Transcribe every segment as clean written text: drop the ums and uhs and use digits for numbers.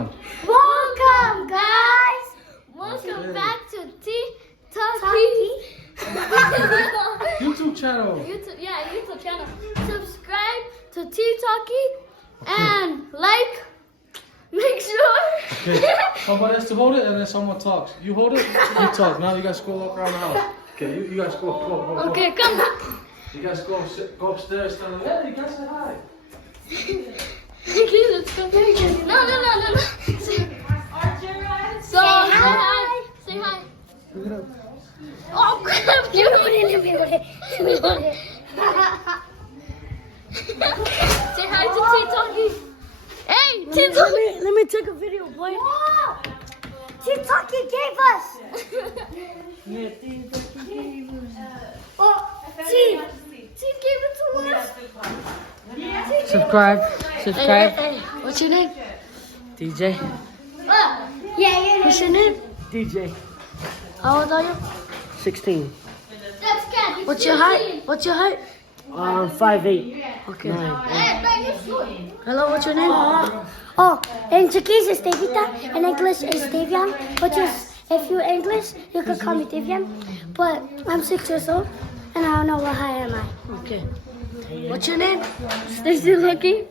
on. Welcome, guys. Welcome Okay. back to Talkie. YouTube channel. YouTube channel. Subscribe to Talkie and like. Make sure. Okay. Someone has to hold it and then someone talks. You hold it, you talk. Now you guys go walk around the house. Okay, you guys go. Okay, come. You guys go upstairs. Yeah, you guys say hi. Okay, let's go. No. So, say hi. Say hi. Oh, crap. You don't need to be with it. Say hi to Talkie. Hey, let me take a video, boy. Wow. Talkie gave us. Oh, T gave it to us. Subscribe. Hey, what's your name? DJ. Yeah. What's your name? DJ. How old are you? 16. That's good. What's your height? 5'8". Okay. Nine. Hello, what's your name? Oh, in Portuguese is Davita, in English is Davian. But if you're English, you can call me Davian. But I'm 6 years old, and I don't know what height am I. Okay. What's your name? Stacy Lucky.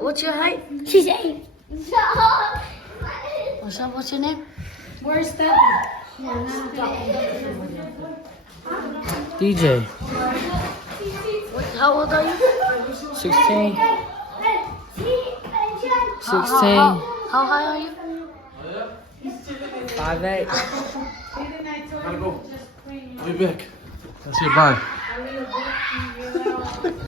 What's your height? She's 8. What's your name? Where's that? DJ. How old are you? 16. 16. How high are you? 5'8". Gotta go. I'll be back. That's it. Bye.